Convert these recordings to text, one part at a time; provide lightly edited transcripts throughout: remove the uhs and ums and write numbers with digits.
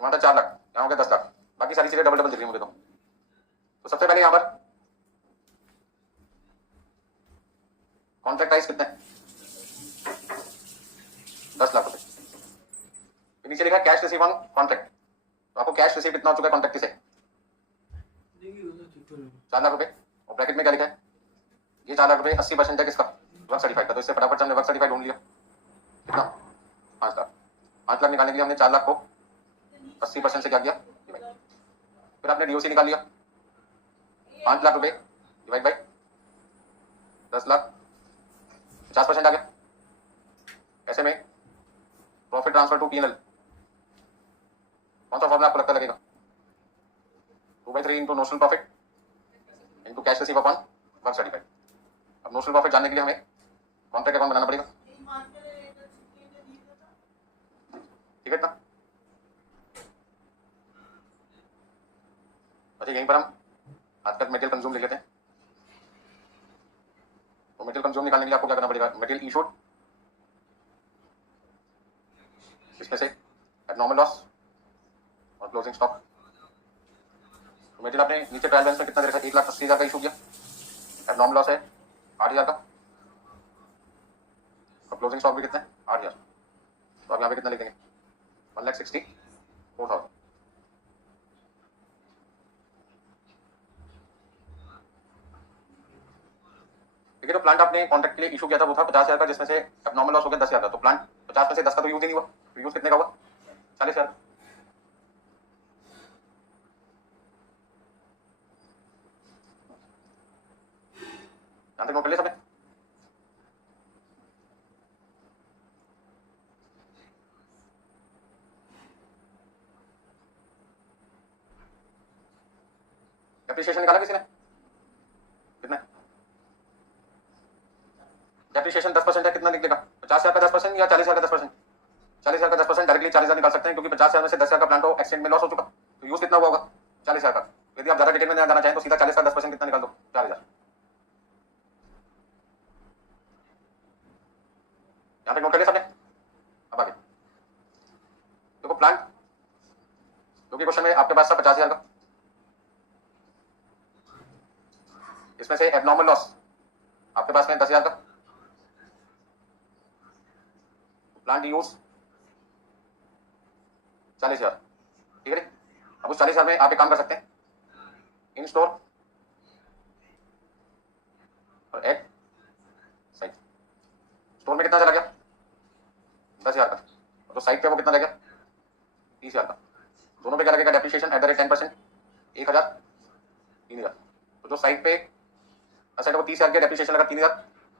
वहां था 4 लाख, यहाँ हो गया 10 लाख, बाकी सारी चीजें डबल डबल दिख रही है मुझे। तो सबसे पहले यहाँ पर कॉन्ट्रैक्ट प्राइस कितना है, 10 लाख रुपए। नीचे लिखा है कैश रिसीव ऑन कॉन्ट्रैक्ट, तो आपको कैश रिसीव कितना हो चुका है कॉन्ट्रैक्ट से, 4 लाख रुपए। और ब्रैकेट में क्या लिखा है, ये 4 लाख रुपए 80% है किसका, वर्क सर्टिफाइड का। तो इससे फटाफट हमने वर्क सर्टिफाइड ढूंढ लिया, कितना, 5 लाख। 5 लाख निकालने के लिए हमने 4 लाख को 80% से क्या किया, फिर आपने डीओसी निकाल लिया, 5 लाख रुपए डिवाइड बाई 10 लाख, 50% आ गया। ऐसे में प्रॉफिट ट्रांसफर टू पीएनएल कौन सा फॉर्मूला आपको लगता लगेगा, 2/3 into notional profit into cash receive upon work certified. अब नोशनल प्रॉफिट जानने के लिए हमें कॉन्ट्रैक्ट अकाउंट बनाना पड़ेगा, ठीक है ना। अच्छा यहीं पर हम आज तक मटेरियल कंज्यूम लिख लेते हैं। तो मटेरियल कंज्यूम निकालने के लिए आपको क्या करना पड़ेगा, मटेरियल इशूड, इसमें से एबनॉर्मल लॉस और क्लोजिंग स्टॉक। तो मटेरियल आपने नीचे ट्रायल बैलेंस में कितना दे रखा है, 1,80,000 का इशू किया, एबनॉर्मल लॉस है 8,000 का, और क्लोजिंग स्टॉक भी कितना है 8,000। तो आप यहाँ पे कितना लिखेंगे, 1,64,000। ठीक है। तो प्लांट आपने कॉन्ट्रैक्ट के लिए इशू किया था वो था 50,000 का, जिसमें से एबनॉर्मल लॉस हो गया 10,000 का। तो प्लांट 50 में से 10 का तो यूज ही नहीं हुआ, तो यूज कितने का हुआ, 40,000। यहाँ तक नोट कर लिया सबने। डेप्रिसिएशन निकाला किसी ने, कितना डेप्रिसिएशन 10% है, कितना निकलेगा, 50,000 का 10% या 40,000 का 10%, 40,000 का 10%। डायरेक्टली 40,000 निकाल सकते हैं, क्योंकि 50,000 में से 10,000 का प्लांट हो एक्सचेंज में लॉस हो चुका, तो यूज कितना हुआ होगा 40,000 का। यदि आप ज्यादा डिटेल में जाना चाहें तो सीधा 40 का 10% कितना निकाल दो, 4,000। यहाँ तक नोट कर लिया सबने। अब आगे देखो, प्लांट जो कि क्वेश्चन में आपके पास था 50,000 का, इसमें से एबनॉर्मल लॉस आपके पास में 10,000 का, प्लांट यूज 40,000, ठीक है। अब उस 40,000 में आप एक काम कर सकते हैं, इन स्टोर और एट साइट। स्टोर में कितना चला गया 10,000 का, और तो साइट पे वो कितना रह गया 30,000 का। दोनों पे क्या लगेगा डेप्रिसिएशन एट द रेट 10%, 1,000 3,000। तो जो साइट पे असेट वो 30,000 का डेप्रिसिएशन लगा 3,000,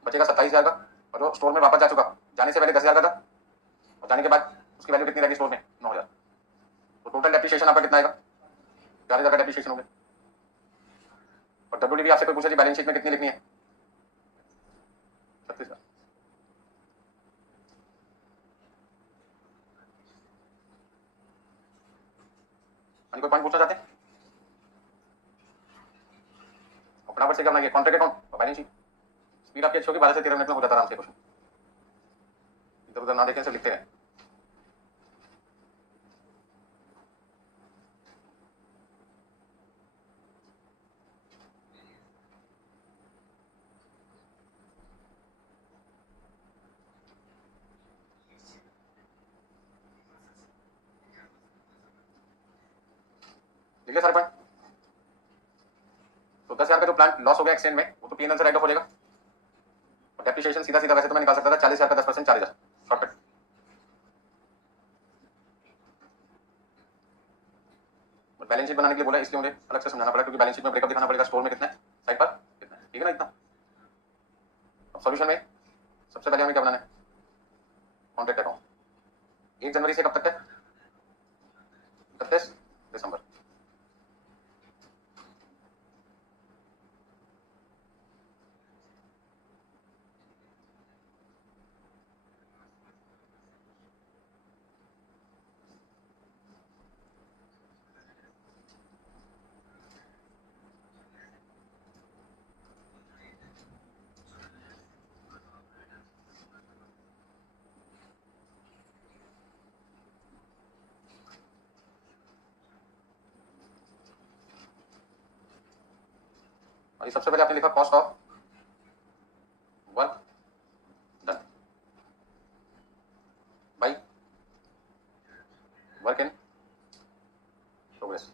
बचेगा 27,000 का। और जो स्टोर में वापस जा चुका, जाने से पहले 10,000 का था, और जाने के बाद उसकी वैल्यू कितनी रहेगी स्टोर में 9,000। तो टोटल डेप्रिसिएशन आपका कितना आएगा, 4,000 का डेप्रिसिएशन हो गया। और डब्ल्यूडीवी आपसे कोई पूछे बैलेंस शीट में कितनी लिखनी है, 36,000। कोई पॉइंट पूछना चाहते हैं, और फटाफट से क्या बनाइए, कॉन्ट्रैक्ट अकाउंट और बैलेंस शीट। स्पीड आपकी अच्छी होगी, 12 से 13 मिनट में हो जाता है आराम से क्वेश्चन, इधर उधर ना देखें, सिर्फ लिखते रहें। लिख लिया सारे पॉइंट। तो 10,000 का जो प्लांट लॉस हो गया एक्सचेंज में, वो तो पीएनएल से राइट ऑफ हो जाएगा। और डेप्रिसिएशन सीधा सीधा वैसे तो मैं निकाल सकता था 40,000 का 10%, 4,000 शॉर्टकट। बैलेंस शीट बनाने के लिए बोला, इसलिए मुझे अलग से समझाना पड़ा, क्योंकि बैलेंस शीट में ब्रेकअप दिखाना पड़ेगा, स्टोर में कितना है, साइड पर कितना है, ठीक है ना इतना। अब सॉल्यूशन में सबसे पहले हमें क्या बनाना है, कॉन्ट्रैक्ट अकाउंट। 1 जनवरी से कब तक है, 31 दिसंबर। अभी सबसे पहले आपने लिखा cost of work done by work in progress.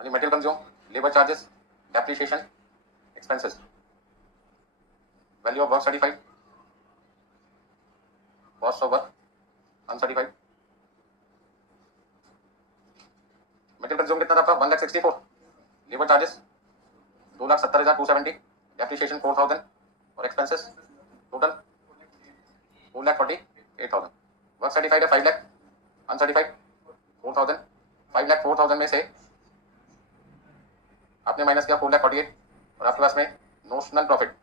Material consume, labour charges, depreciation, expenses, value of work certified, cost of work uncertified. Material consume कितना था आपका 1,64,000, लेबर चार्जेस 2,70,270, डेप्रिसिएशन 4,000 और एक्सपेंसेस टोटल 4,48,000। वर्क सर्टिफाइड है 5 lakh, uncertified 4,000। 5 lakh 4,000 में से आपने minus किया 4,48,000 और आपके पास में नोशनल प्रॉफिट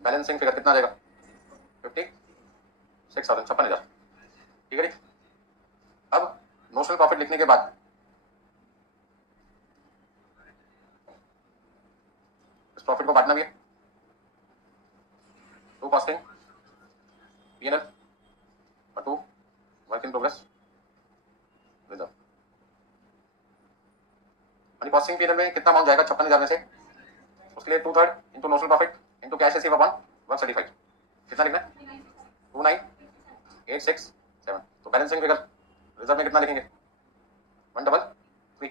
बैलेंसिंग फिगर कितना आ जाएगा 56,000, 56,000। ठीक है जी। अब नोशनल प्रॉफिट लिखने के बाद इस प्रॉफिट को बांटना भी है, टू कॉस्टिंग पीएनएल और to work in progress reserve. Costing period में कितना अमाउंट जाएगा 56,000 में से, उसके लिए 2/3 into notional profit into cash receive upon work certified. कितना लिखना है 29,867। तो बैलेंसिंग फिगर रिजर्व में कितना लिखेंगे 133।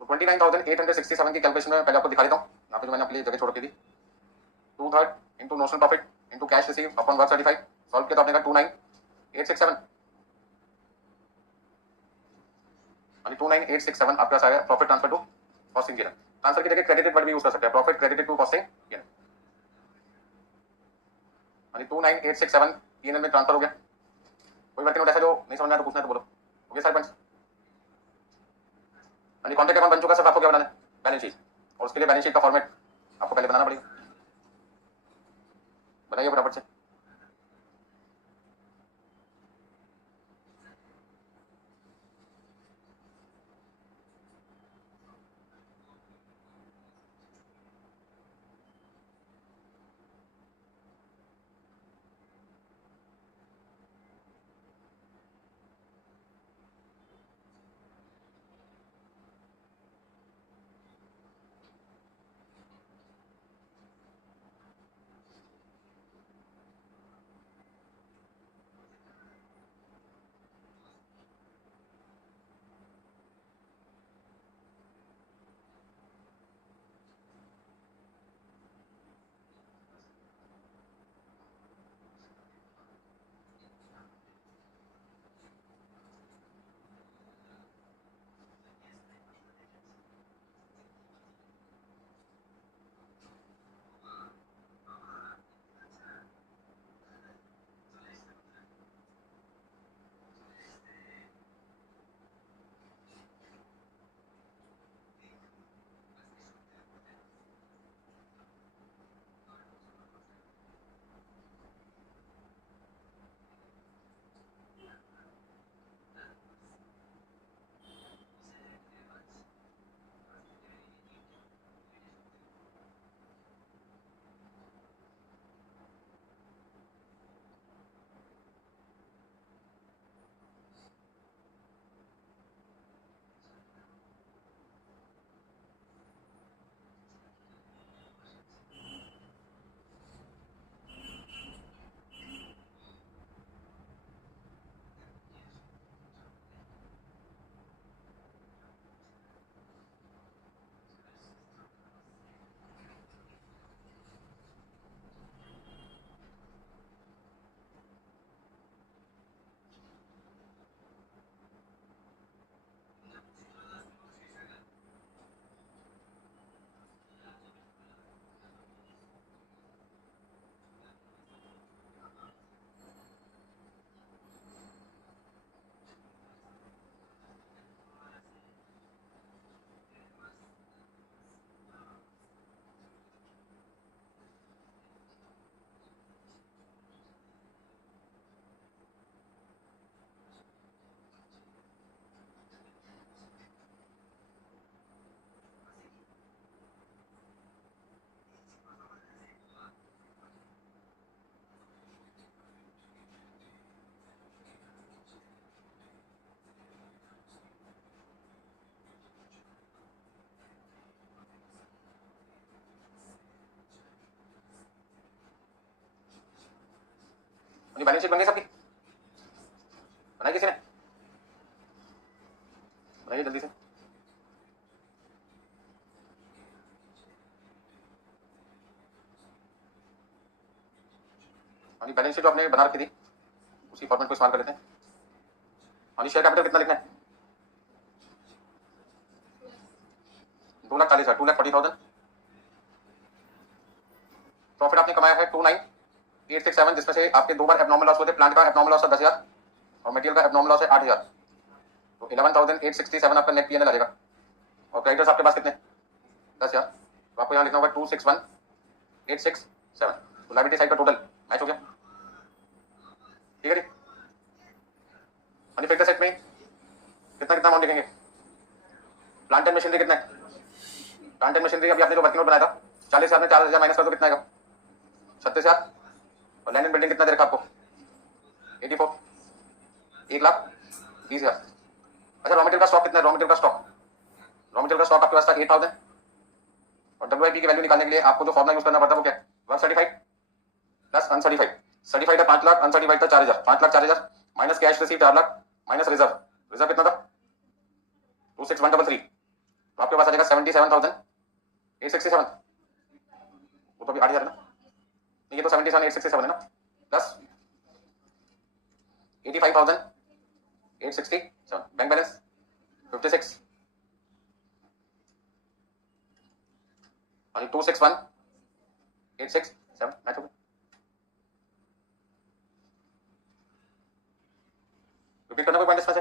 तो 29,867 की कैलकुलेशन में पहले आपको दिखा देता हूँ, यहाँ पे जो मैंने अपनी जगह छोड़ रखी थी। 2/3 into notional profit into cash receive upon work certified, solve किया तो आपने कहा 29,867 29,867 आपका आया profit transfer to costing period. Transfer की जगह क्रेडिटेड वर्ड भी यूज कर सकते हैं, profit credited to costing period. 29,867 PNL में ट्रांसफर हो गया। कोई वर्किंग नोट ऐसा जो नहीं समझ में आया तो पूछना है तो बोलो। हो गया सारे पॉइंट्स। कॉन्टैक्ट अकाउंट बन चुका, सब आपको क्या बनाना है बैलेंस शीट, और उसके लिए बैलेंस शीट का फॉर्मेट आपको पहले बनाना पड़ेगा। बताइए फटाफट से। बैलेंस शीट बन गई सबकी? बनाई किसी ने? बनाइए जल्दी से। हाँ जी, बैलेंस शीट जो आपने बना रखी थी उसी फॉर्मेट को इस्तेमाल कर लेते हैं। हाँ जी, शेयर कैपिटल कितना लिखना है? 2,40,000, 2,40,000। प्रॉफिट आपने कमाया है 29,867, जिसमें से आपके 2 बार एबनॉर्मल लॉस हुए थे। प्लांट का एबनॉर्मल लॉस था 10,000 और मटेरियल का एबनॉर्मल लॉस है 8,000। तो 11,867 आपका नेट पीएनएल आ जाएगा। और क्रेडिटर्स आपके पास कितने? 10,000। तो आपको यहाँ लिखना होगा 261,867। तो लायबिलिटी साइड का टोटल मैच हो गया। ठीक है जी। मैन्युफैक्चर सेट में कितना कितना अमाउंट लिखेंगे? प्लांट एंड मशीनरी कितना है? प्लांट एंड मशीनरी अभी आपने जो वर्किंग नोट बनाया था 40,000 में 4,000 माइनस कर दो, कितना आएगा? 36,000। और लैंड एंड बिल्डिंग कितना दे रखा आपको? 84, 1,20,000। अच्छा, रॉ मटेरियल का स्टॉक कितना है? रॉ मटेरियल का स्टॉक आपके पास था 8,000। और WIP की वैल्यू निकालने के लिए आपको जो फॉर्मुला यूज करना पड़ता है वो क्या है? Work certified plus uncertified. Certified है 5 लाख, अनसर्टिफाइड था 4,000। 5,04,000 minus cash receive 4 lakh minus reserve कितना था? 26,133। तो आपके पास आ जाएगा 77,867। वो तो अभी 8,000 है ना? ये तो 77,867 है ना? प्लस 85,867। बैंक बैलेंस 56 और 261,867 मैच हो गया। रिपीट करना कोई पॉइंट इसमें से?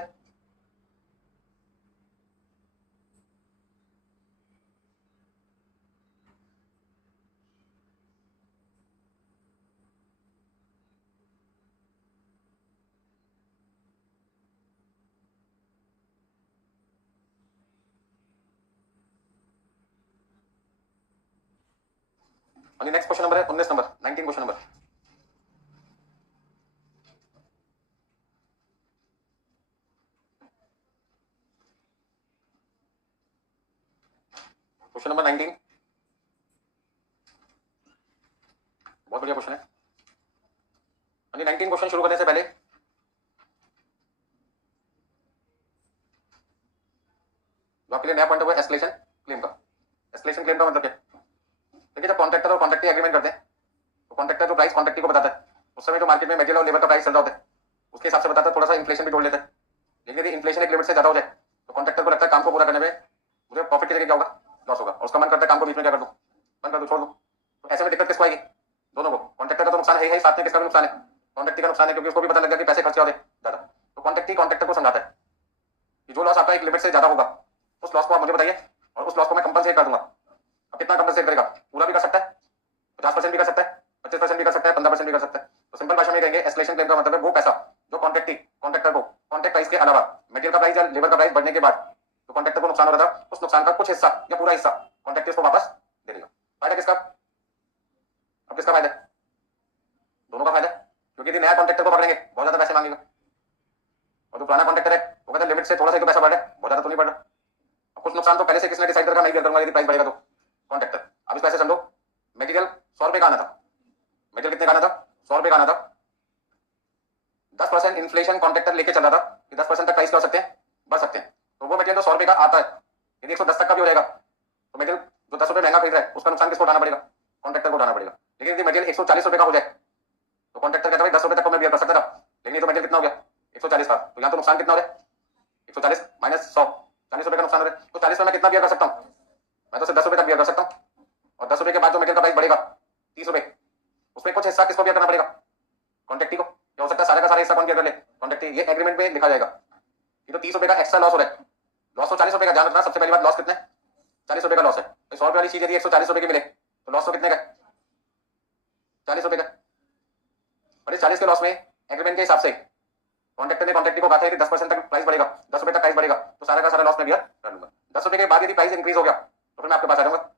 नेक्स्ट क्वेश्चन नंबर है 19 number, 19 question number. Question number 19 बहुत बढ़िया क्वेश्चन है। 19 क्वेश्चन शुरू करने से पहले जो आपके लिए नया पॉइंट है वो एस्केलेशन क्लेम का। एस्केलेशन क्लेम का मतलब क्या? देखिए, जब कॉन्ट्रैक्टर और कॉन्ट्रैक्टी एग्रीमेंट करते हैं तो कॉन्ट्रैक्टर जो प्राइस कॉन्ट्रैक्टी को बताता है उस समय जो मार्केट में मटेरियल और लेबर का प्राइस चल रहा होता है उसके हिसाब से बताता है, थोड़ा सा इन्फ्लेशन भी जोड़ लेता है। लेकिन यदि इन्फ्लेशन एक लिमिट से ज्यादा हो जाए तो कॉन्ट्रैक्टर को लगता है काम को पूरा करने में मुझे प्रॉफिट की जगह क्या होगा? लॉस होगा। और उसका मन करता है काम को बीच में क्या कर दूं? बंद कर दूं, छोड़ दूं। तो ऐसे में दिक्कत किसको आएगी? दोनों को। कॉन्ट्रैक्टर का तो नुकसान है ही, साथ में किसका भी नुकसान है? कॉन्ट्रैक्टी का नुकसान है, क्योंकि उसको भी पता लग गया कि पैसे खर्च हो ज्यादा। तो कॉन्ट्रैक्टी कॉन्ट्रैक्टर को समझाता है कि जो लॉस आपका एक लिमिट से ज्यादा होगा उस लॉस को आप मुझे बताइए और उस लॉस को मैं कंपनसेट कर दूंगा। अब कितना कंपनसेट करेगा? पूरा भी कर सकता है, 50% भी कर सकता है, 25% भी कर सकता है, 15% भी कर सकता है। तो सिंपल भाषा में कहेंगे एस्केलेशन क्लेम का मतलब है वो पैसा जो कॉन्ट्रैक्टर को कॉन्ट्रैक्ट प्राइस के अलावा मटेरियल का प्राइस या लेबर का प्राइस बढ़ने के बाद तो कॉन्ट्रैक्टर को नुकसान हो रहा था, उस नुकसान का कुछ हिस्सा या पूरा हिस्सा कॉन्ट्रैक्टर को वापस दे देगा। फायदा किसका? अब किसका फायदा? दोनों का फायदा, क्योंकि यदि नया कॉन्ट्रैक्टर को पकड़ेंगे बहुत ज्यादा पैसे मांगेगा और जो पुराना कॉन्ट्रैक्टर है वो कहता है लिमिट से थोड़ा सा पैसा बढ़ रहा है, बहुत ज्यादा तो नहीं बढ़ रहा। कुछ नुकसान तो पहले से किसने डिसाइड करना, नहीं करूंगा यदि प्राइस बढ़ेगा तो कॉन्ट्रैक्टर। अब इस पैसे समझो, मटेरियल 100 रुपए का आना था, मटेरियल कितने का आना था? 100 रुपए का आना था। 10% इन्फ्लेशन कॉन्ट्रैक्टर लेके चल रहा था कि 10% तक प्राइस क्या हो सकते हैं? बढ़ सकते हैं। तो वो मटेरियल तो 100 रुपए का आता है, यदि 110 तक का भी हो जाएगा तो मटेरियल जो 10 रुपए महंगा खरीद रहा है उसका नुकसान किसको उठाना पड़ेगा? कॉन्ट्रैक्टर को उठाना पड़ेगा। लेकिन यदि मटेरियल 140 रुपए का हो जाए तो कॉन्ट्रैक्टर कहता है 10 रुपए तक को मैं बियर कर सकता था, लेकिन ये तो मटेरियल कितना हो गया? 140 का। तो यहाँ तो नुकसान कितना हो रहा है? 140 माइनस 100, 40 रुपए का नुकसान हो रहा है। तो 40 में मैं कितना बियर कर सकता हूँ? मैं तो सिर्फ 10 रुपए तक बियर कर सकता हूँ। और 10 रुपए के बाद जो मटेरियल का प्राइस बढ़ेगा 30 रुपए, उसमें कुछ हिस्सा किसको बियर करना पड़ेगा? कॉन्ट्रैक्टी को। क्या हो सकता है सारा का सारा हिस्सा कौन बियर कर ले? कॉन्ट्रैक्टी। ये एग्रीमेंट में लिखा जाएगा। ये तो 30 रुपए का एक्स्ट्रा लॉस हो रहा है। लॉस तो 40 रुपए का, ध्यान रखना। सबसे पहली बात, लॉस कितने? 40 रुपए का लॉस है। 100 रुपए वाली चीज यदि 140 रुपए की मिले तो लॉस तो कितने का? 40 रुपए का। और इस 40 के लॉस में एग्रीमेंट के हिसाब से कॉन्ट्रैक्टर ने कॉन्ट्रैक्टी को कहा था कि 10% तक प्राइस बढ़ेगा, 10 रुपए तक प्राइस बढ़ेगा तो सारा का सारा लॉस में बियर कर लूंगा। 10 रुपए के बाद यदि प्राइस इंक्रीज हो गया तो फिर मैं आपके पास आ जाऊंगा,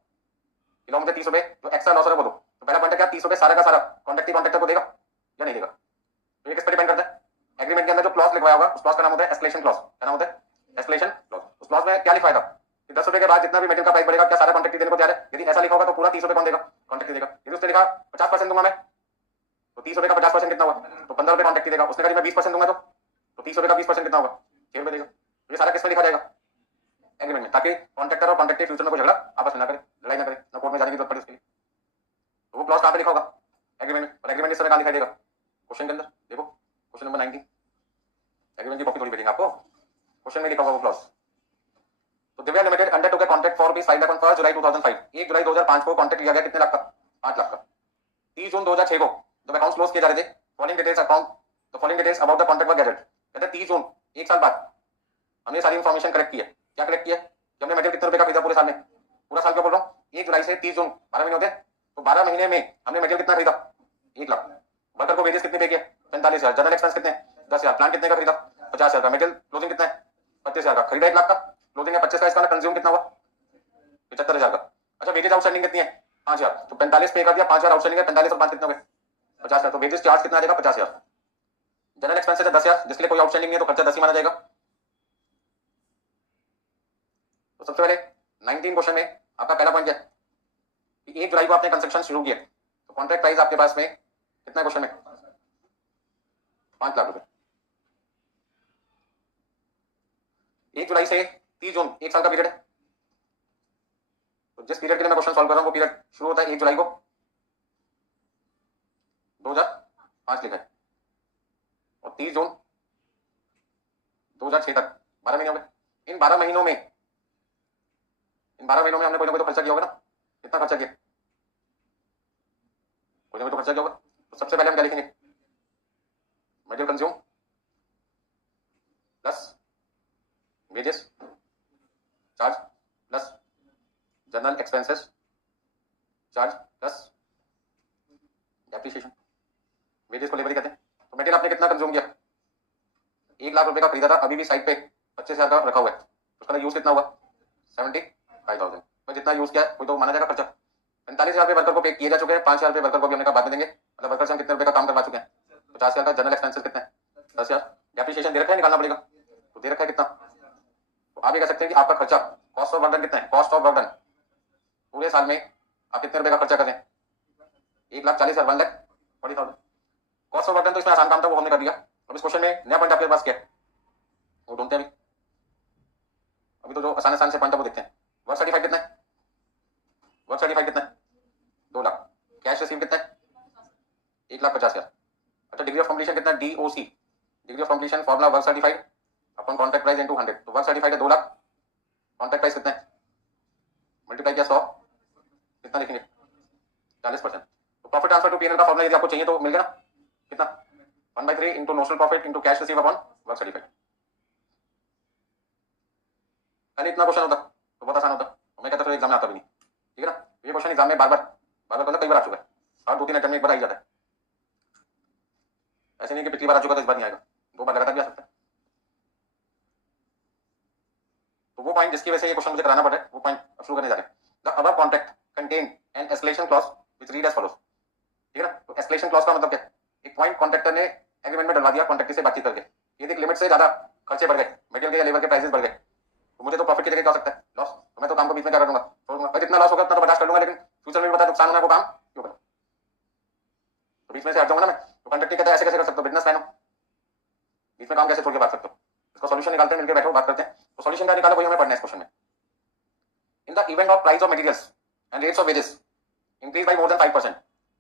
लो मुझे 30 रुपए जो एक्स्ट्रा लॉस है वो दो। तो पहला पॉइंट है क्या? 30 रुपए सारा का सारा कॉन्ट्रैक्टर को देगा या नहीं देगा? तो ये किस पर डिपेंड करता है? एग्रीमेंट के अंदर जो क्लॉज लिखवाया होगा उस क्लॉज का नाम होता है एस्केलेशन क्लॉज। क्या नाम होता है? Escalation clause. उस क्लॉज में क्या लिखवाया था कि 10 रुपए के बाद जितना भी मटेरियल का प्राइस बढ़ेगा क्या सारा कॉन्ट्रैक्ट देने को तैयार है? यदि ऐसा लिखा होगा तो पूरा 30 रुपए कौन देगा? कॉन्ट्रैक्ट देगा। यदि उसने लिखा 50% दूंगा मैं तो 30 रुपए का 50% कितना हुआ? तो 15 रुपए कॉन्ट्रैक्ट की देगा। उसने कहा मैं 20% दूंगा तो 30 रुपए का 20% कितना होगा? 6 रुपए देगा। ये सारा किसमें लिखा जाएगा? एग्रीमेंट में, ताकि कॉन्ट्रैक्टर और कॉन्ट्रैक्टी फ्यूचर में कोई झगड़ा आपस में ना करे, लड़ाई ना करे, ना कोर्ट में जाने की जरूरत पड़े उसके लिए। तो वो क्लॉज कहाँ पे लिखा होगा? एग्रीमेंट में। और एग्रीमेंट इस समय कहाँ दिखाई देगा? क्वेश्चन के अंदर देखो, क्वेश्चन नंबर 19। एग्रीमेंट की कॉपी थोड़ी भेजेंगे आपको, क्वेश्चन में लिखा होगा वो क्लॉज। तो Divya limited undertook a contract for ₹5 lakh on 1 जुलाई 2005। 1 जुलाई 2005 को कॉन्ट्रैक्ट लिया गया कितने लाख का? 5 लाख का। 30 जून 2006 को जब अकाउंट्स क्लोज किए जा रहे थे, फॉलोइंग डिटेल्स अकाउंट तो following details about the contract were gathered. कहते हैं 30 जून, एक साल बाद हमने सारी इन्फॉर्मेशन कलेक्ट की है। क्या कलेक्ट किया? कि हमने मटेरियल कितने रुपए का खरीदा पूरे साल में? पूरा साल क्यों बोल रहा हूँ? 1 जुलाई से 30 जून 12 महीने होते, तो 12 महीने में हमने मटेरियल कितना खरीदा? 1 लाख। वर्कर को वेजेस कितने पे किया? 45,000। जनरल एक्सपेंस कितने? 10,000। प्लान कितने का खरीदा? 50,000 का। मटेरियल क्लोजिंग कितना है? 25,000 का। खरीदा 1 लाख का, क्लोजिंग है 25 का, इसका कंज्यूम कितना हुआ? 75,000 का। अच्छा, वेजेस आउटस्टैंडिंग कितनी है? 5,000। तो 45 पे कर दिया, 5,000 आउटस्टैंडिंग है, 45 और 5 कितने हो गए? 50,000। तो वेजेस चार्ज कितना आ जाएगा? 50,000। जनरल एक्सपेंस है 10,000, जिसके लिए कोई आउटस्टैंडिंग नहीं है तो खर्चा 10 ही माना जाएगा। तो सबसे पहले 19 क्वेश्चन में आपका पहला पॉइंट क्या है? 1 जुलाई को आपने कंस्ट्रक्शन शुरू किया, तो कॉन्ट्रैक्ट प्राइस आपके पास में कितना क्वेश्चन में? 5 लाख रुपए। 1 जुलाई से 30 जून, एक साल का पीरियड है। तो जिस पीरियड के लिए मैं क्वेश्चन सॉल्व कर रहा हूं वो पीरियड शुरू होता है 1 जुलाई को 2005 लिखा है, और 30 जून 2006 तक 12 महीने हो गए। इन 12 महीनों में हमने कोई ना कोई तो खर्चा किया होगा ना? कितना खर्चा किया? कोई ना कोई तो खर्चा किया होगा। तो सबसे पहले हम क्या लिखेंगे? Material consume plus wages charge plus general expenses charge plus depreciation. Wages को लेबर ही कहते हैं। तो मटेरियल आपने कितना कंज्यूम किया? 1 लाख रुपए का खरीदा था, अभी भी साइड पे 25,000 का रखा हुआ है, उसका यूज कितना हुआ? 75,000। तो जितना यूज किया कोई तो माना जाएगा खर्चा। 45,000 वर्कर को पे किए जा चुके हैं, 5,000 रुपए वर्कर को भी हमने कहा बाद में देंगे। मतलब वर्कर से हम कितने रुपए का काम करवा चुके हैं? 50,000 का। जनरल एक्सपेंसेस कितने हैं? 10,000। डेप्रिसिएशन दे रखा है, निकालना पड़ेगा, तो दे रखा है कितना? तो आप ये कह सकते हैं कि आपका खर्चा कॉस्ट ऑफ वर्क डन कितना है? कॉस्ट ऑफ वर्क डन पूरे साल में आप कितने रुपए का खर्चा कर रहे हैं? 1,40,000, 1,40,000। कॉस्ट ऑफ वर्क डन तो इसमें आसान काम था, वो हमने कर दिया। अब इस क्वेश्चन में नया पॉइंट आपके पास क्या है वो ढूंढते हैं अभी तो जो आसान से पॉइंट है वो देखते हैं। वर्क सर्टिफाइड कितना है? वर्क सर्टिफाइड कितना है? 2 लाख। कैश रिसीव कितना है? 1,50,000। अच्छा, डिग्री ऑफ कंप्लीशन कितना है? DOC, degree of completion formula work certified upon contract price into 100। तो वर्क सर्टिफाइड है 2 लाख, कॉन्ट्रैक्ट प्राइस कितना है? मल्टीप्लाई किया 100, कितना लिखेंगे? 40%। तो प्रॉफिट ट्रांसफर टू P&L का फॉर्मूला यदि आपको चाहिए तो मिल गया ना? कितना? 1/3 into notional profit into cash receive upon work certified. पहले इतना क्वेश्चन होता तो बहुत आसान होता, मैं कहता तो एग्जाम में आता भी नहीं। ठीक है ना? ये क्वेश्चन एग्जाम में बार बार कई बार आ चुका है, और 2-3 अटेम्प्ट में एक बार आ ही जाता है। ऐसे नहीं कि पिछली बार आ चुका तो इस बार नहीं आएगा, 2 बार लगातार भी आ सकता है। तो वो पॉइंट जिसकी वजह से ये क्वेश्चन मुझे कराना पड़ रहा है, वो पॉइंट शुरू करने जा रहे हैं। The above contract contain an escalation clause which read as follows. ठीक है ना? तो एस्केलेशन क्लॉज का मतलब क्या है? एक पॉइंट कॉन्ट्रैक्टर ने एग्रीमेंट में डलवा दिया कॉन्ट्रैक्टर से बातचीत करके, यदि एक लिमिट से ज्यादा खर्चे बढ़ गए, मटेरियल के या लेबर के प्राइसेस बढ़ गए, तो मुझे तो प्रॉफिट की जगह क्या हो सकता है? लॉस। तो मैं तो काम को बीच में क्या कर दूंगा? छोड़ दूंगा। जितना लॉस होगा उतना तो बर्दाश्त कर लूंगा, लेकिन फ्यूचर में भी पता नुकसान होना है, वो काम क्यों करूं? तो बीच में से हट जाऊंगा ना मैं। तो कॉन्ट्रैक्टर कहता है ऐसे कैसे कर सकते हो? बिजनेस मैन हो, बीच में काम कैसे छोड़ के बात सकते हो? इसका सॉल्यूशन निकालते हैं, मिलकर बैठो बात करते हैं। तो सॉल्यूशन क्या निकाला वही हमें पढ़ना है इस क्वेश्चन में। In the event of price of materials and rates of wages increase by more than 5%,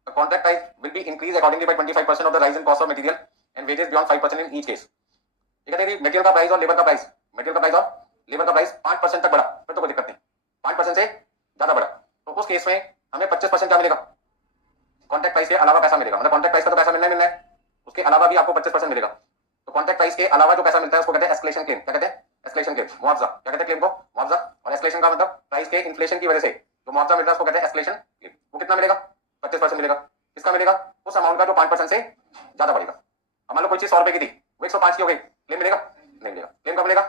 the contract price will be increased accordingly by 25% of the rise in cost of material and wages beyond 5% in each case. ठीक है? यदि material का price और labour का price, material का price और labour का price 5% तक बढ़ा फिर तो कोई दिक्कत नहीं, 5% से ज्यादा बढ़ा तो उस केस में हमें 25% क्या मिलेगा? कॉन्ट्रैक्ट प्राइस के अलावा पैसा मिलेगा। मतलब कॉन्ट्रैक्ट प्राइस का तो पैसा मिलना है, उसके अलावा भी आपको 25% मिलेगा। तो कॉन्ट्रैक्ट प्राइस के अलावा जो पैसा मिलता है उसको कहते हैं एस्केलेशन क्लेम। क्या कहते हैं? एस्केलेशन क्लेम, मुआवजा। क्या कहते हैं क्लेम को? मुआवजा। और एस्केलेशन का मतलब प्राइस के इन्फ्लेशन की वजह से जो मुआवजा मिलता है उसको कहते हैं एस्केलेशन क्लेम। वो कितना मिलेगा? 25% मिलेगा। किसका मिलेगा? उस अमाउंट का जो 5% से ज्यादा बढ़ेगा। अब मान लो कोई चीज 100 रुपए की थी, वो 105 की हो गई, क्लेम मिलेगा? नहीं मिलेगा। क्लेम कब मिलेगा?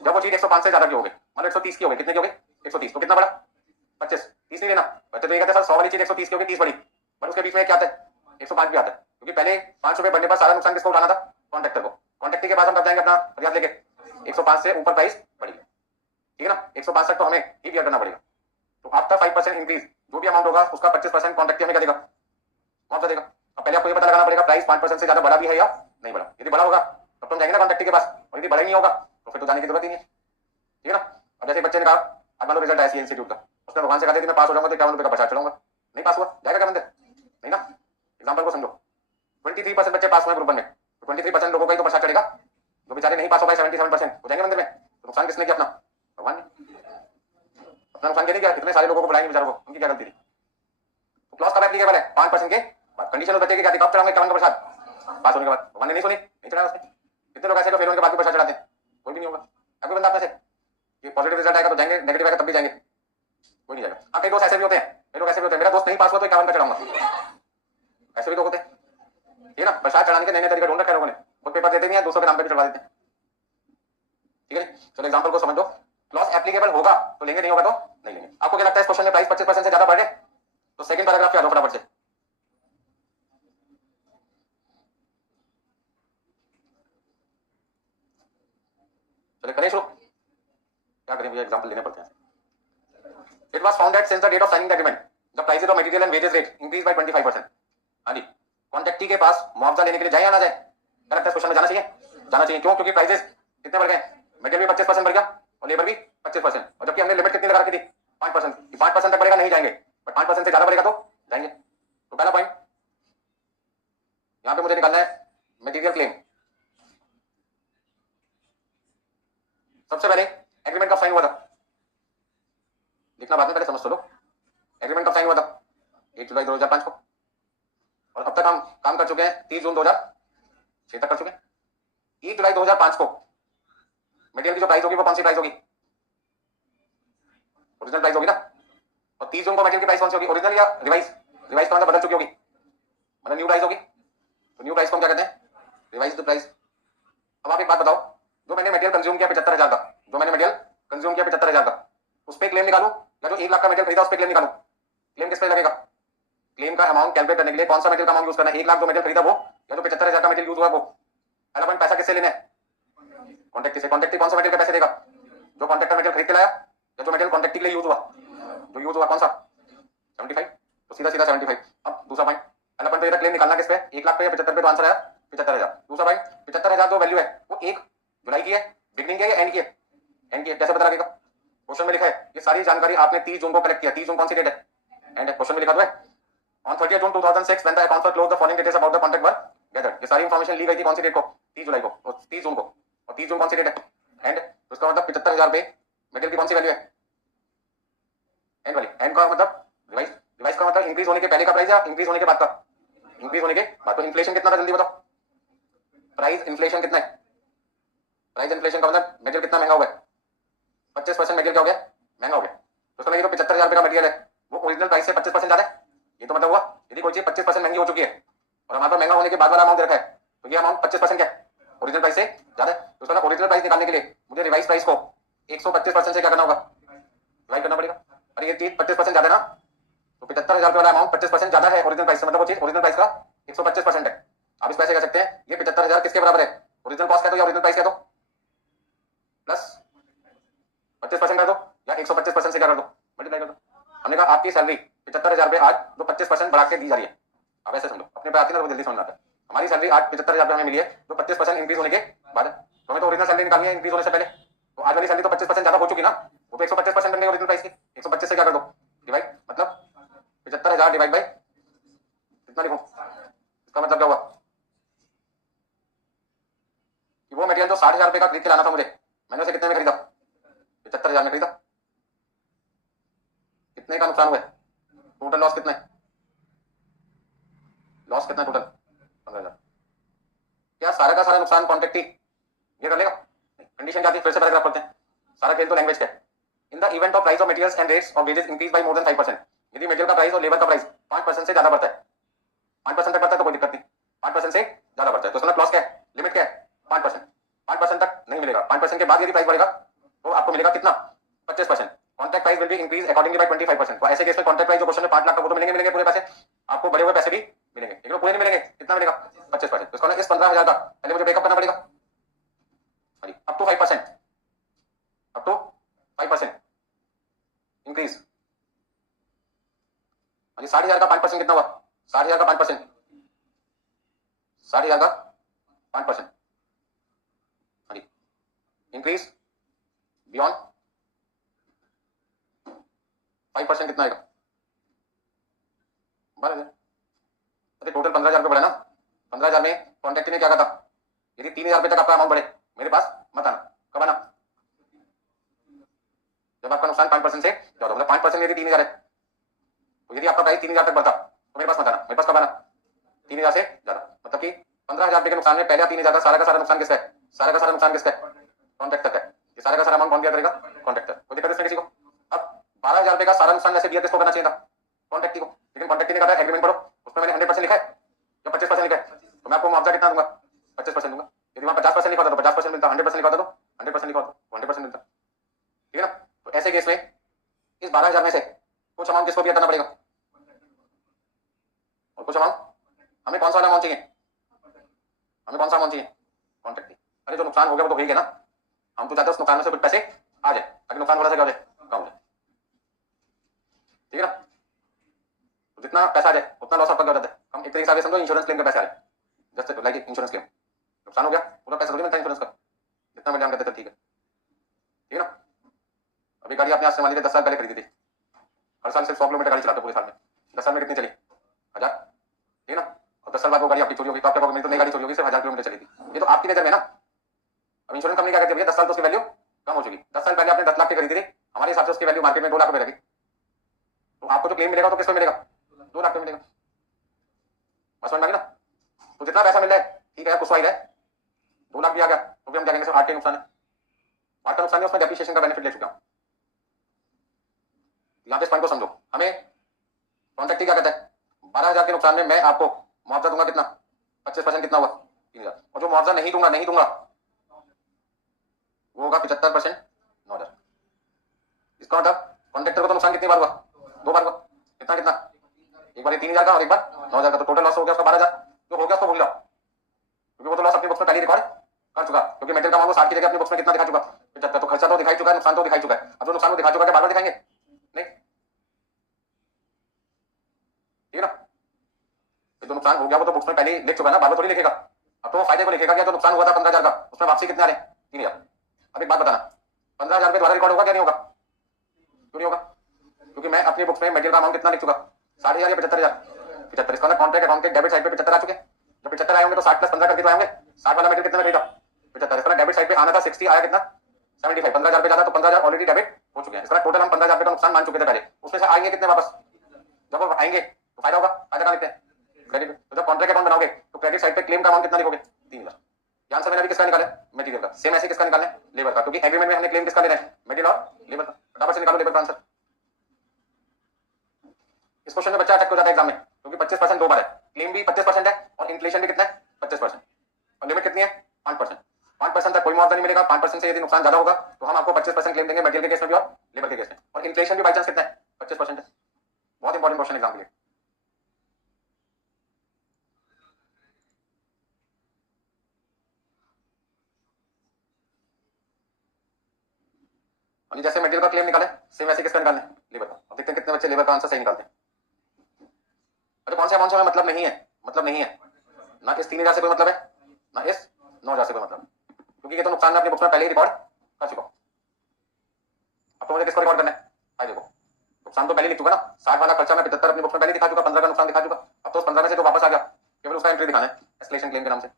जब वो चीज 105 से ज्यादा की हो गई। मान लो 130 की हो गई, कितने की हो गई? 130। तो कितना बढ़ा? 25। 30 नहीं लेना। बच्चे तो ये कहते हैं सर 100 वाली चीज 130 की हो गई, 30 बढ़ी, पर उसके बीच में क्या आता है? 105 भी आता है, क्योंकि पहले 5 रुपए बढ़ने पर सारा नुकसान किसको उठाना था? कॉन्ट्रैक्टर को। कॉन्ट्रैक्टर के बाद हम कब जाएंगे अपना फरियाद लेके? 105 से ऊपर प्राइस बढ़ी, ठीक है ना? 105 तक तो हमें ही बियर करना पड़ेगा। तो आफ्टर 5% इंक्रीज जो भी अमाउंट होगा उसका 25% कॉन्ट्रैक्टर हमें क्या देगा? मुआवजा देगा। अब पहले आपको आपको ये पता लगाना पड़ेगा प्राइस 5% से ज्यादा बड़ा भी है या नहीं बड़ा। यदि बड़ा होगा तब तो हम जाएंगे ना कॉन्ट्रैक्टी के पास, और यदि बड़ा ही नहीं होगा तो फिर तो जाने की जरूरत ही नहीं है, ठीक है ना। अब जैसे बच्चे ने कहा, अब मान लो रिजल्ट आया इंस्टीट्यूट का, उसने भगवान से कहा कि मैं पास हो जाऊंगा तो 51 रुपए का प्रसाद चलाऊंगा, नहीं पास हुआ, जाएगा क्या मंदिर? नहीं ना। एग्जाम्पल को समझो, 23% बच्चे पास हुए ग्रुप 1 में, तो 23% लोगों का ही तो प्रसाद चढ़ेगा, जो बेचारे नहीं पास हो पाए 77% हो जाएंगे मंदिर में, तो नुकसान किसने किया? अपना, भगवान ने। अपना नुकसान नहीं किया, इतने सारे लोगों को बुलाएंगे बेचारों को, उनकी क्या गलती थी? तो क्लॉज कब एप्लीकेबल है? 5% के बाद। कंडीशन उस बच्चे की क्या थी? कब चढ़ाऊंगे 51 का प्रसाद? पास होने के बाद। भगवान ने नहीं सुनी, नहीं चढ़ाया उसने। कितने लोग ऐसे फेल होने के बाद भी प्रसाद चढ़ाते हैं? कोई भी नहीं होगा। अभी बंदा अपने से कि पॉजिटिव रिजल्ट आएगा तो जाएंगे, नेगेटिव आएगा तब भी जाएंगे, कोई नहीं जाएगा। हाँ, कई दोस्त ऐसे भी होते हैं, कई लोग ऐसे भी होते हैं, मेरा दोस्त नहीं पास हुआ तो 51 का चढ़ाऊंगा, ऐसे भी लोग होते हैं, ठीक है ना। प्रसाद चढ़ाने के नए नए तरीके ढूंढ रखे लोगों ने, वो पेपर देते नहीं है, दूसरों के नाम पे भी चढ़वा देते हैं, ठीक है। चलो एग्जांपल को समझ लो, क्लॉज एप्लीकेबल होगा तो लेंगे, नहीं होगा तो नहीं लेंगे। आपको क्या लगता है इस क्वेश्चन में प्राइस 25% से ज्यादा बढ़े? तो सेकंड पैराग्राफ क्या दो फटाफट से, चलिए करें शुरू। क्या करें भैया, एग्जांपल लेने पड़ते हैं। It was found that since the date of signing the agreement, the prices of material and wages rate increased by 25%. हाँ जी, कॉन्ट्रैक्टी के पास मुआवजा लेने के लिए जाए या ना जाए? क्या लगता है क्वेश्चन में जाना चाहिए? जाना चाहिए। क्यों? क्योंकि प्राइसेस कितने बढ़ गए? मटेरियल भी 25% बढ़ गया और लेबर भी 25%, और जबकि हमने लिमिट कितनी लगा रखी थी? 5%। 5% तक बढ़ेगा नहीं जाएंगे, बट 5% से ज्यादा बढ़ेगा तो जाएंगे। तो पहला पॉइंट यहाँ पे मुझे निकालना है मटेरियल क्लेम। सबसे पहले एग्रीमेंट कब साइन हुआ था? लिखना बाद में, पहले समझ तो लो। एग्रीमेंट कब साइन हुआ था? 1 जुलाई 2005 को, और अब तक हम काम कर चुके हैं 30 जून 2006 तक कर चुके हैं। 1 जुलाई 2005 को मटेरियल की जो प्राइस होगी वो कौन सी प्राइस होगी? ओरिजिनल प्राइस होगी ना। और 30 जून को मटेरियल की प्राइस कौन सी होगी? ओरिजिनल या रिवाइज? रिवाइज का मतलब बदल चुकी होगी, मतलब न्यू प्राइस होगी। तो न्यू प्राइस को हम क्या कहते हैं? Revised price. अब आप एक बात बताओ, जो मैंने मटेरियल कंज्यूम किया 75,000 का, जो मैंने मटेरियल कंज्यूम किया 75,000 का, उस पर क्लेम निकालू या जो 1 लाख का मटेरियल खरीदा उस पर क्लेम निकालू? क्लेम किस पे लगेगा? क्लेम का अमाउंट कैलकुलेट करने के लिए कौन सा मटेरियल का अमाउंट यूज करना है? 1 लाख जो मटेरियल खरीदा वो, या जो 75,000 का मटेरियल यूज हुआ वो? पहला पॉइंट, पैसा किससे लेना है? कॉन्ट्रैक्ट से। कॉन्ट्रैक्ट कौन सा मटेरियल के पैसे देगा? जो कॉन्ट्रैक्टर मटेरियल खरीद के लाया, या जो मटेरियल कॉन्ट्रैक्ट के लिए यूज हुआ? जो यूज हुआ कौन सा? 75, तो सीधा सीधा 75। अब दूसरा पॉइंट, पहला पॉइंट पे क्लेम निकालना किस पे? 1 लाख पे या 75 पे? तो आंसर आया 75,000। दूसरा पॉइंट, 75,000 जो वैल्यू है वो 1 जुलाई की है, बिगनिंग की है या एंड की है? एंड की है। कैसे पता लगेगा? क्वेश्चन में लिखा है ये सारी जानकारी आपने 30 जून को कलेक्ट किया। 30 जून कौन सी डेट है? एंड है। क्वेश्चन में लिखा हुआ है on 30 June 2006 when the accounts were closed the following details about the contract were gathered. ये सारी इंफॉर्मेशन ली गई थी कौन सी डेट को? 30 जुलाई को, और 30 जून को। और 30 जून कौन सी डेट है? एंड। तो इसका मतलब 75,000 पे मटेरियल की कौन सी वैल्यू है? एंड वाली। एंड का मतलब रिवाइज। रिवाइज का मतलब इंक्रीज होने के पहले का प्राइस या इंक्रीज होने के बाद का? इंक्रीज होने के बाद। तो इन्फ्लेशन कितना था जल्दी बताओ? प्राइस इन्फ्लेशन कितना है? प्राइस इन्फ्लेशन का मतलब मटेरियल कितना महंगा हो गया? 25% मटेरियल क्या हो गया? महंगा हो गया। तो उसका मतलब 75,000 रुपए का मटेरियल है वो ओरिजिनल प्राइस से 25% ज्यादा है। ये तो मतलब हुआ यदि कोई चीज 25% महंगी हो चुकी है और हमारे पास महंगा होने के बाद वाला अमाउंट रखा है, तो ये अमाउंट 25% क्या है? ओरिजिनल प्राइस से ज्यादा है। तो उसका ओरिजिनल प्राइस निकालने के लिए मुझे रिवाइज प्राइस को 125% से क्या करना होगा? डिवाइड करना पड़ेगा। अरे ये चीज 25% ज्यादा है ना, तो 75,000 वाला अमाउंट 25% ज्यादा है ओरिजिनल प्राइस से, मतलब वो चीज ओरिजिनल प्राइस का 125% है। आप इस पैसे कह सकते हैं ये 75,000 किसके बराबर है? ओरिजिनल कॉस्ट कह दो या ओरिजिनल प्राइस कह दो, प्लस 25% कर दो, या 125% से क्या कर दो? मल्टीप्लाई कर दो। हमने कहा आपकी सैलरी 75,000 रुपए आज जो 25% बढ़ा के दी जा रही है, आप ऐसे समझो, अपने पे आती है ना वो जल्दी समझ आता है। हमारी सैलरी आज 75,000 हमें मिली है जो 25% इंक्रीज होने के बाद। तो हमें तो ओरिजिनल सैलरी निकालनी है इंक्रीज होने से पहले, तो आज वाली सैलरी तो 25% ज्यादा हो चुकी ना, वो तो 125% बन गई ओरिजिनल प्राइस की। 125 से क्या कर दो? डिवाइड, मतलब 75,000 डिवाइड बाई कितना लिखूं? इसका मतलब क्या हुआ कि वो मटेरियल जो 60,000 रुपए का खरीद के लाना था मुझे, मैंने उसे कितने में खरीदा? 75,000 में खरीदा। कितने का नुकसान हुआ? टोटल लॉस कितना है? लॉस कितना टोटल? 15,000। क्या सारा का सारा नुकसान कॉन्ट्रैक्टी ये कर लेगा? कंडीशन क्या थी? फिर से पैराग्राफ पढ़ते हैं। सारा खेल तो लैंग्वेज का है। In the event of price of materials and rates of wages increase by more than 5%, यदि मटेरियल का प्राइस और लेबर का प्राइस 5% से ज्यादा बढ़ता है, 5% तक बढ़ता है तो कोई दिक्कत नहीं, 5% से ज्यादा बढ़ता है तो उसका क्लॉज क्या है? लिमिट क्या है? 5%। 5% तक नहीं मिलेगा, 5% के बाद यदि प्राइस बढ़ेगा तो आपको मिलेगा कितना? 25%। Contract price will be increase accordingly by 25%। तो ऐसे केस में कॉन्ट्रैक्ट प्राइस जो क्वेश्चन में 5 लाख का वो तो मिलेंगे पूरे पैसे, आपको बढ़े हुए पैसे भी मिलेंगे, लेकिन पूरे नहीं मिलेंगे। कितना मिलेगा? 25%। तो इसका इस 15,000 का पहले मुझे ब्रेकअप करना पड़ेगा up to 5%, up to 5% increase. 60,000 का 5% कितना हुआ? 60,000 का 5%, 60,000 का 5%। हाँ जी, इंक्रीज बियॉन्ड 5% कितना आएगा? बराबर। अरे टोटल 15,000 रुपये बढ़ा ना। 15,000 में कॉन्ट्रैक्ट ने क्या कहा था, यदि 3,000 रुपये तक आपका अमाउंट बढ़े मेरे पास मत आना। कब आना? जब आपका नुकसान 5% से ज्यादा, मतलब 5% यदि 3,000 है, तो यदि आपका प्राइस 3,000 तक बढ़ता तो मेरे पास मत आना। मेरे पास कब आना? 3,000 से ज्यादा। मतलब कि 15,000 रुपये के नुकसान में पहले 3,000 सारा का सारा नुकसान किसका है? सारा का सारा नुकसान किसका है? कॉन्ट्रैक्टर का है। ये सारा का सारा अमाउंट कौन दिया करेगा? कॉन्ट्रैक्टर। कोई दिक्कत इसमें किसी को? अब 12,000 रुपये का सारा नुकसान जैसे दिया किसको करना चाहिए था? कॉन्ट्रैक्टी को। लेकिन कॉन्ट्रैक्टी ने कहा एग्रीमेंट पढ़ो, उसमें मैंने 100% लिखा है या 25% लिखा है, तो मैं आपको मुआवजा कितना दूंगा? 25% दूंगा। यदि वहां 50% लिखा था तो 50% मिलता, 100% लिखा था तो 100% लिखा तो 100% मिलता। ठीक है ना? तो ऐसे केस में इस 12,000 में से कुछ अमाउंट किसको भी करना पड़ेगा और कुछ अमाउंट हमें कौन सा वाला अमाउंट चाहिए? हमें कौन सा अमाउंट चाहिए? कॉन्ट्रैक्ट। अरे जो नुकसान हो गया वो तो हो ही गया ना, हम तो चाहते हैं उस नुकसान में से कुछ पैसे आ जाए ताकि नुकसान थोड़ा सा क्या हो जाए, कम हो जाए। ठीक है ना? तो जितना पैसा आ जाए उतना लॉस आपका क्या हो जाता है? हम एक तरीके से समझो इंश्योरेंस क्लेम के पैसे आ रहे हैं, जस्ट लाइक इंश्योरेंस क्लेम। नुकसान हो गया पूरा पैसा थोड़ी मिलता है इंश्योरेंस का, जितना मिल जाए कहते ठीक है। ठीक है ना? अभी गाड़ी आपने आज से मान लीजिए 10 साल पहले खरीदी थी, हर साल सिर्फ 100 किलोमीटर गाड़ी चलाते पूरे साल में, 10 साल में कितनी चली? 1,000। ठीक है ना? और 10 साल बाद वो गाड़ी आपकी चोरी होगी तो आपके पॉकेट में तो नई गाड़ी चोरी होगी, सिर्फ 1,000 किलोमीटर चली थी। ये तो आपकी नजर में ना। अब इंश्योरेंस कंपनी क्या कहती है, भैया 10 साल तो उसकी वैल्यू कम हो चुकी। 10 साल पहले आपने 10 लाख की खरीदी थी, हमारे हिसाब से उसकी वैल्यू मार्केट में 2 लाख रुपए रहेगी, तो आपको जो क्लेम मिलेगा तो किसको मिलेगा? 2 लाख रुपए मिलेगा। बस समझ में आ गई ना? तो जितना पैसा मिल रहा है ठीक है, कुछ ही है, 2 लाख भी आ गया तो भी हम क्या कहेंगे, सिर्फ 8 का नुकसान है। 8 का नुकसान है, उसमें डेप्रिसिएशन का बेनिफिट ले चुका हूं। यहाँ पे इस पॉइंट को समझो। हमें कॉन्ट्रैक्ट क्या कहता है, 12,000 के नुकसान में मैं आपको मुआवजा दूंगा कितना? 25% कितना हुआ? 3,000। और जो मुआवजा नहीं दूंगा वो होगा 75%, 9,000। इसका मतलब कॉन्ट्रैक्टर को तो नुकसान कितनी बार हुआ? 2 बार हुआ। कितना कितना? एक बार 3,000 का और एक बार 9,000 का, तो टोटल लॉस हो गया उसका 12,000। जो हो गया उसको भूल जाओ, क्योंकि वो तो लॉस अपनी बुक्स में पहले रिकॉर्ड कर चुका, क्योंकि मेटेरियल का अमाउंट 60 की जगह अपनी बुक्स में कितना दिखा चुका? 75। तो खर्चा तो दिखाई चुका है, नुकसान तो दिखाई चुका है। अब जो नुकसान को दिखा चुका है बार बार दिखाएंगे नहीं। ठीक है ना? जो नुकसान हो गया वो तो बुक्स में पहले लिख चुका है ना, बार बार थोड़ी लिखेगा। अब तो वो फायदे को लिखेगा कि जो नुकसान हुआ था 15,000 का, उसमें वापसी कितने आ रहे? 3,000। अब एक बात बताना, 15,000 रुपये द्वारा रिकॉर्ड होगा क्या नहीं होगा? क्यों नहीं होगा? क्योंकि मैं अपनी बुक्स में मटेरियल का अमाउंट कितना लिख चुका? 60,000 या 75,000? 75। इसका मतलब कॉन्ट्रैक्ट अकाउंट के डेबिट साइड पे 75 आ चुके। जब 75 आए होंगे तो 60 प्लस 15 करके तो आएंगे। 60 वाला मटेरियल कितने में खरीदा? 75। इसका डेबिट साइड पे आना था 60, आया कितना? 75। 15,000 रुपये ज्यादा, तो 15,000 ऑलरेडी डेबिट हो चुके हैं। इसका टोटल हम 15,000 रुपये का नुकसान मान चुके थे पहले, उसमें से आएंगे कितने वापस? जब वो आएंगे तो फायदा होगा। फायदा कहाँ लिखते हैं? क्रेडिट। तो जब कॉन्ट्रैक्ट अकाउंट बनाओगे तो क्रेडिट साइड पे क्लेम का अमाउंट कितना लिखोगे? 3,000। ध्यान से मैंने अभी किसका निकाला? मटेरियल का। सेम ऐसे किसका निकालना है? लेबर का, क्योंकि एग्रीमेंट में हमने क्लेम किसका लेना है? मटेरियल और लेबर का। फटाफट से निकालो लेबर का आंसर। इस क्वेश्चन में बच्चा अटक हो जाता है एग्जाम में, क्योंकि 25% 2 बार है, क्लेम भी 25% है और इन्फ्लेशन भी कितना है? 25%। और लिमिट कितनी है? 5%। 5% तक कोई मुआवजा नहीं मिलेगा। 5% से यदि नुकसान ज्यादा होगा तो हम आपको 25% क्लेम देंगे, मटेरियल के केस में भी और लेबर के केस में। और इन्फ्लेशन भी बाई चांस कितना है? 25% है। बहुत इंपॉर्टेंट क्वेश्चन एग्जाम के लिए। जैसे मटेरियल का क्लेम निकाले, सेम ऐसे किसका निकालना है? लेबर का। अब देखते हैं कितने बच्चे लेबर का आंसर सही निकालते हैं। अरे कौन से अमाउंट से हमें मतलब नहीं है? मतलब नहीं है ना, इस 3,000 से कोई मतलब है ना इस 9,000 से कोई मतलब, क्योंकि ये तो नुकसान मैं अपनी बुक्स में पहले ही रिकॉर्ड कर चुका हूं। अब तो मुझे किसको रिकॉर्ड करना है? फायदे को। नुकसान तो पहले लिख चुका ना, 60 वाला खर्चा मैं 75 अपनी बुक्स में पहले दिखा चुका, 15 का नुकसान दिखा चुका। अब तो उस 15 में से तो वापस आ गया, केवल उसका एंट्री दिखाना है एस्केलेशन क्लेम के नाम से।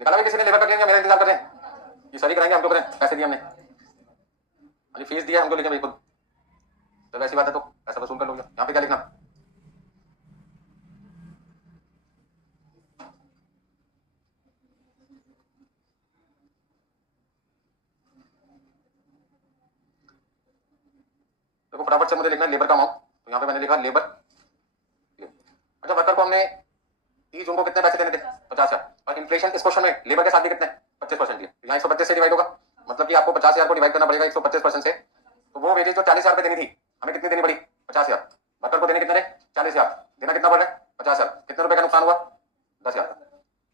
निकाला भी किसी ने लेबर का क्लेम या मेरा इंतजार कर रहे हैं? ये सही कराएंगे, हमको करें, पैसे दिए हमने, अभी फीस दिया हमको, लिखे भाई खुद, तो वैसी बात है तो पैसा वसूल कर लो। यहाँ पे क्या लिखना, देखो फटाफट से मुझे लिखना है लेबर का अमाउंट, तो यहाँ पे मैंने लिखा लेबर। अच्छा, वर्कर को हमने 30 जून को कितने पैसे देने थे? 50,000, और इन्फ्लेशन इस क्वेश्चन में लेबर के साथ भी कितने? 25% दिए, यहाँ 125 से डिवाइड होगा, मतलब कि आपको 50,000 को डिवाइड करना पड़ेगा 125% से। तो वो वेजेज जो 40,000 पे देनी थी, हमें कितनी देनी पड़ी? 50,000। वर्कर को देने कितने थे? 40,000, देना कितना पड़ रहा है? 50,000। कितने रुपए का नुकसान हुआ? 10,000।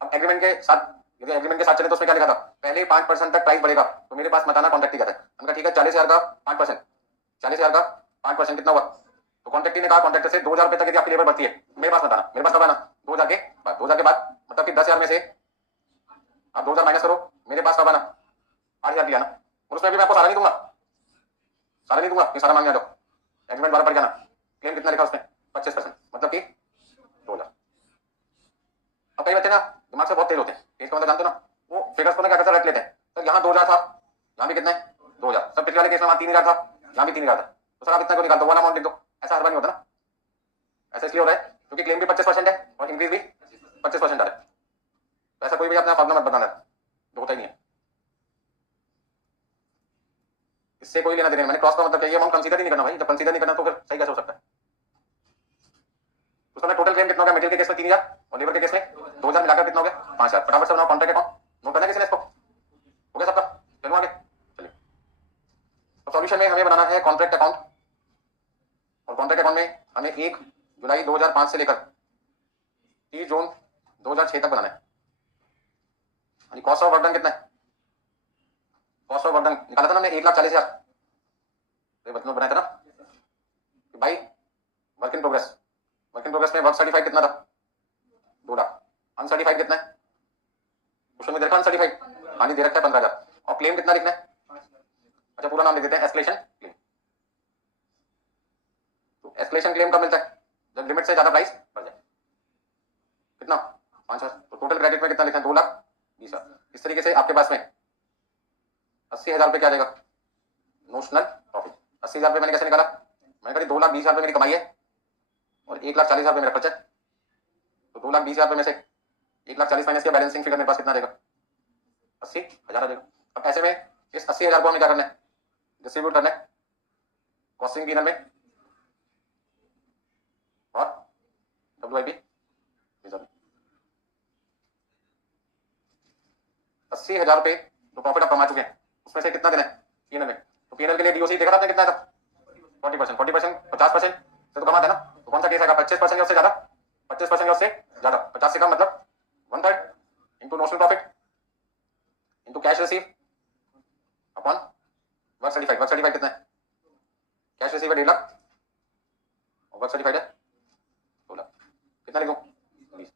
अब एग्रीमेंट के साथ, यदि एग्रीमेंट के साथ चले तो उसमें क्या लिखा था? पहले 5% तक प्राइस बढ़ेगा, तो मेरे पास बताना कॉन्ट्रैक्ट क्या था। हमने कहा ठीक है 40,000 का 5%, 40,000 का 5% कितना हुआ? तो कॉन्ट्रैक्ट ने कहा कॉन्ट्रैक्टर से 2,000 रुपए तक यदि आपकी लेबर बढ़ती है, मेरे पास बताना, मेरे पास कब आना? 2,000 के बाद। 2,000 के बाद मतलब कि 10,000 में से आप 2,000 माइनस करो, मेरे पास कब आना? 8,000 लिया ना, और उसमें भी मैं आपको सारा नहीं दूंगा, सारा नहीं दूंगा, ये सारा मांगने आ जाओ। एग्रीमेंट द्वारा पड़ जाना, क्लेम कितना लिखा उसमें? 25%, मतलब कि 2,000। अब कई बच्चे ना दिमाग से बहुत तेज होते हैं, तेज का मतलब जानते हो ना, वो फिगर्स को ना क्या करते रख लेते हैं, सर यहाँ 2,000 था, यहाँ भी कितना है? 2,000। सब पिछले वाले केस में वहां 3,000 था, यहाँ भी 3,000 था, तो सर आप इतना क्यों निकालते हो? वाला अमाउंट लिख दो। ऐसा हर बार नहीं होता ना, ऐसा इसलिए हो रहा है क्योंकि क्लेम भी 25% है और इंक्रीज भी 25% आ रहा है। तो ऐसा कोई भी अपना फॉर्मूला मत बताना, जो होता ही नहीं है, इससे कोई लेना देना नहीं। मैंने क्रॉस का मतलब क्या, ये अमाउंट कंसीडर ही नहीं करना भाई, जब कंसीडर नहीं करना तो फिर सही कैसे हो सकता है? तो उसमें टोटल क्लेम कितना हो गया? मटेरियल के केस में 3,000 और लेबर के केस में 2,000 मिलाकर कितना हो गया? 5,000। फटाफट से बनाओ कॉन्ट्रैक्ट अकाउंट, नोट करना किसी ने इसको? हो गया सबका? चलो आगे चलिए। तो सॉल्यूशन में हमें बनाना है कॉन्ट्रैक्ट अकाउंट, और कॉन्ट्रैक्ट अकाउंट में हमें 1 जुलाई 2005 से लेकर 30 जून 2006 तक बनाना है। कॉस्ट ऑफ वर्क डन कितना है? कॉस्ट ऑफ वर्क डन निकाला था ना हमने 1,40,000, बच्चों ने बनाया था ना कि भाई work in progress, work in progress में वर्क सर्टिफाइड कितना था? 2 लाख। अनसर्टिफाइड कितना है? क्वेश्चन में देखा अनसर्टिफाइड, हाँ जी दे रखा है 15,000। और क्लेम कितना लिखना है? अच्छा पूरा नाम लिख देते हैं, एस्केलेशन क्लेम। तो एस्केलेशन क्लेम कब मिलता है? जब लिमिट से ज्यादा प्राइस बढ़ जाए। कितना? 5,000। तो टोटल क्रेडिट में कितना लिखना है? 2,20,000। इस तरीके से आपके पास में 80,000 रुपए क्या आ जाएगा? Notional profit. 80,000 रुपए मैंने कैसे निकाला? मैंने कहा 2,20,000 रुपए मेरी कमाई है और 1,40,000 रुपए मेरा खर्चा है, तो 2,20,000 रुपए में से 1,40,000 माइनस किया, बैलेंसिंग फिगर मेरे पास कितना रहेगा? 80,000 आ जाएगा। अब ऐसे में इस 80,000 को हमें क्या करना है? डिस्ट्रीब्यूट करना है कॉस्टिंग पीनल में और WIP रिजर्व में। 80,000 रुपए जो प्रॉफिट आप कमा चुके हैं उसमें से कितना देना है पीएनएल में? तो पीएनएल के लिए डीओसी देखा था आपने कितना था? 40%। 40% 50% से तो कमाते हैं ना, तो कौन सा केस आएगा? 25% या उससे ज्यादा? 25% या उससे ज्यादा। 50 से कम मतलब 1/3 into notional profit into cash receive upon work certified. Work certified कितना है? कैश रिसीव है 1.5 लाख और वर्क सर्टिफाइड है 2 लाख। कितना लिखूं? 20।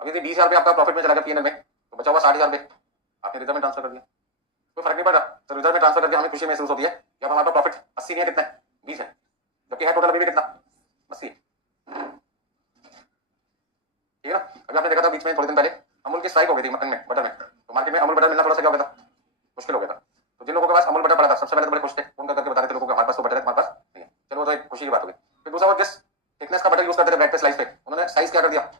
अब यदि 20,000 रुपए आपका प्रॉफिट में चला गया पीएनएल में, तो बचा हुआ 60,000 रुपए आपने रिजर्व में ट्रांसफर कर दिया, कोई फर्क नहीं पड़ रहा। तो रिजर्व में ट्रांसफर करके हमें खुशी महसूस होती है कि अब हमारा प्रॉफिट 80 नहीं है, कितना है? 20 है, जबकि है टोटल अभी भी कितना? 80। ठीक है ना? अभी आपने देखा था बीच में थोड़े दिन पहले अमूल की स्ट्राइक हो गई थी मक्खन में, बटर में, तो मार्केट में अमूल बटर मिलना थोड़ा सा क्या हो गया था? मुश्किल हो गया था। तो जिन लोगों के पास अमूल बटर पड़ा था सबसे पहले तो बड़े खुश थे, फोन करके बता रहे थे लोगों को हमारे पास तो बटर है, तुम्हारे पास नहीं है। चलो तो एक खुशी की बात हो गई। फिर दूसरा वो जिस थिकनेस का बटर यूज करते थे ब्रेड पे स्लाइस पे, उन्होंने साइज क्या कर दिया?